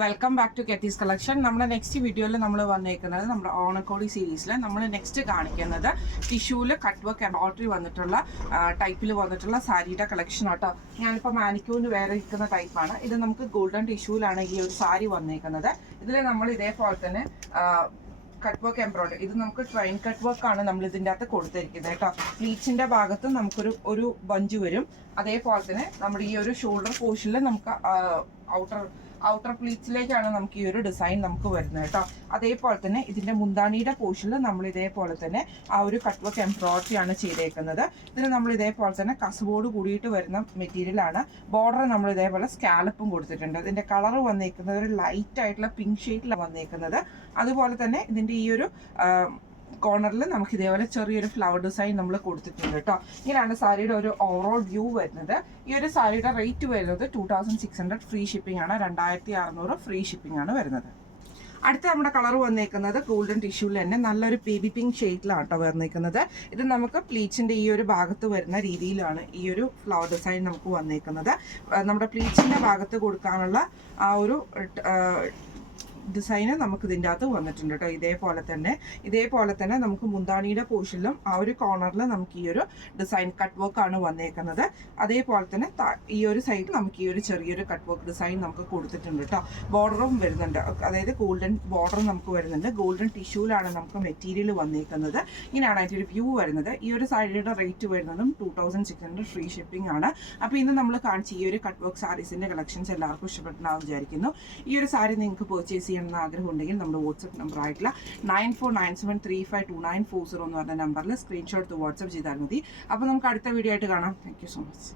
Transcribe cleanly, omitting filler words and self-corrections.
Welcome back to കെത്തീസ് collection. നമ്മുടെ next വീഡിയോയിൽ നമ്മൾ വന്നേക്കുന്നത് നമ്മുടെ ഓണക്കോടി സീരീസിൽ നമ്മൾ നെക്സ്റ്റ് കാണിക്കുന്നത് ടിഷ്യൂവിൽ കട്ട് വർക്ക് എംബ്രോയിഡറി വന്നിട്ടുള്ള ടൈപ്പിൽ വന്നിട്ടുള്ള സാരിയുടെ കളക്ഷൻ ആട്ടോ. ഞാനിപ്പോൾ മാനിക്യൂവിന് വേറെ ഇരിക്കുന്ന ടൈപ്പാണ്. ഇത് നമുക്ക് ഗോൾഡൻ ടിഷ്യൂവിലാണ് ഈ ഒരു സാരി വന്നേക്കുന്നത്. ഇതിൽ നമ്മൾ ഇതേപോലെ തന്നെ കട്ട് വർക്ക് എംബ്രോയിഡറി, ഇത് നമുക്ക് ട്രെയിൻ കട്ട് വർക്കാണ് നമ്മൾ ഇതിൻ്റെ അകത്ത് കൊടുത്തിരിക്കുന്നത് കേട്ടോ. പ്ലീറ്റ്സിൻ്റെ ഭാഗത്ത് നമുക്കൊരു ബഞ്ച് വരും. അതേപോലെ തന്നെ നമ്മുടെ ഈ ഒരു ഷോൾഡർ പോർഷനിൽ നമുക്ക് ഔട്ടർ പ്ലീറ്റ്സിലേക്കാണ് നമുക്ക് ഈ ഒരു ഡിസൈൻ നമുക്ക് വരുന്നത് കേട്ടോ. അതേപോലെ തന്നെ ഇതിൻ്റെ മുന്താണിയുടെ പോർഷനിൽ നമ്മൾ ഇതേപോലെ തന്നെ ആ ഒരു കട്ട് വർക്ക് എംബ്രോയിഡറി ആണ് ചെയ്തേക്കുന്നത്. ഇതിന് നമ്മൾ ഇതേപോലെ തന്നെ കസവോട് കൂടിയിട്ട് വരുന്ന മെറ്റീരിയലാണ്. ബോർഡർ നമ്മൾ ഇതേപോലെ സ്കാലപ്പും കൊടുത്തിട്ടുണ്ട്. ഇതിൻ്റെ കളർ വന്നേക്കുന്നത് ഒരു ലൈറ്റ് ആയിട്ടുള്ള പിങ്ക് ഷെയ്ഡിലാണ് വന്നേക്കുന്നത്. അതുപോലെ തന്നെ ഇതിൻ്റെ ഈ ഒരു കോർണറിൽ നമുക്ക് ഇതേപോലെ ചെറിയൊരു ഫ്ലവർ ഡിസൈൻ നമ്മൾ കൊടുത്തിട്ടുണ്ട് കേട്ടോ. ഇങ്ങനെയാണ് സാരിയുടെ ഒരു ഓവറോൾ വ്യൂ വരുന്നത്. ഈ ഒരു സാരിയുടെ റേറ്റ് വരുന്നത് 2600 ഫ്രീ ഷിപ്പിംഗ് ആണ്. 2600 ഫ്രീ ഷിപ്പിംഗ് ആണ് വരുന്നത്. അടുത്ത നമ്മുടെ കളർ വന്നേക്കുന്നത് ഗോൾഡൻ ടിഷ്യൂവിൽ തന്നെ നല്ലൊരു ബേബി പിങ്ക് ഷെയ്ഡിലാണ് കേട്ടോ വന്നേക്കുന്നത്. ഇത് നമുക്ക് പ്ലീറ്റ്സിൻ്റെ ഈ ഒരു ഭാഗത്ത് വരുന്ന രീതിയിലാണ് ഈ ഒരു ഫ്ലവർ ഡിസൈൻ നമുക്ക് വന്നേക്കുന്നത്. നമ്മുടെ പ്ലീറ്റ്സിൻ്റെ ഭാഗത്ത് കൊടുക്കാനുള്ള ആ ഒരു ഡിസൈന് നമുക്ക് ഇതിൻ്റെ അകത്ത് വന്നിട്ടുണ്ട് കേട്ടോ. ഇതേപോലെ തന്നെ നമുക്ക് മുന്താണിയുടെ പോർഷനിലും ആ ഒരു കോർണറിൽ നമുക്ക് ഈ ഒരു ഡിസൈൻ കട്ട് വർക്ക് ആണ് വന്നേക്കുന്നത്. അതേപോലെ തന്നെ ഈ ഒരു സൈഡിൽ നമുക്ക് ഈ ഒരു ചെറിയൊരു കട്ട് വർക്ക് ഡിസൈൻ നമുക്ക് കൊടുത്തിട്ടുണ്ട് കേട്ടോ. ബോർഡറും വരുന്നുണ്ട്, അതായത് ഗോൾഡൻ ബോർഡർ നമുക്ക് വരുന്നുണ്ട്. ഗോൾഡൻ ടിഷ്യൂലാണ് നമുക്ക് മെറ്റീരിയൽ വന്നേക്കുന്നത്. ഇങ്ങനെയാണ് അതിൻ്റെ ഒരു വ്യൂ വരുന്നത്. ഈ ഒരു സാരിയുടെ റേറ്റ് വരുന്നതും 2600 ഫ്രീ ഷിപ്പിംഗ് ആണ്. അപ്പോൾ ഇന്ന് നമ്മൾ കാണിച്ച ഈ ഒരു കട്ട് വർക്ക് സാരീസിൻ്റെ കളക്ഷൻസ് എല്ലാവർക്കും ഇഷ്ടപ്പെട്ടുണ്ടാവും വിചാരിക്കുന്നു. ഈ ഒരു സാരി നിങ്ങൾക്ക് പർച്ചേസ് ചെയ്യണമെന്ന് ആഗ്രഹം ഉണ്ടെങ്കിൽ നമ്മുടെ വാട്സപ്പ് നമ്പർ ആയിട്ടുള്ള 9497352940 എന്ന് പറഞ്ഞ നമ്പറിൽ സ്ക്രീൻഷോട്ട് വാട്സപ്പ് ചെയ്താൽ മതി. അപ്പോൾ നമുക്ക് അടുത്ത വീഡിയോ ആയിട്ട് കാണാം. Thank you so much.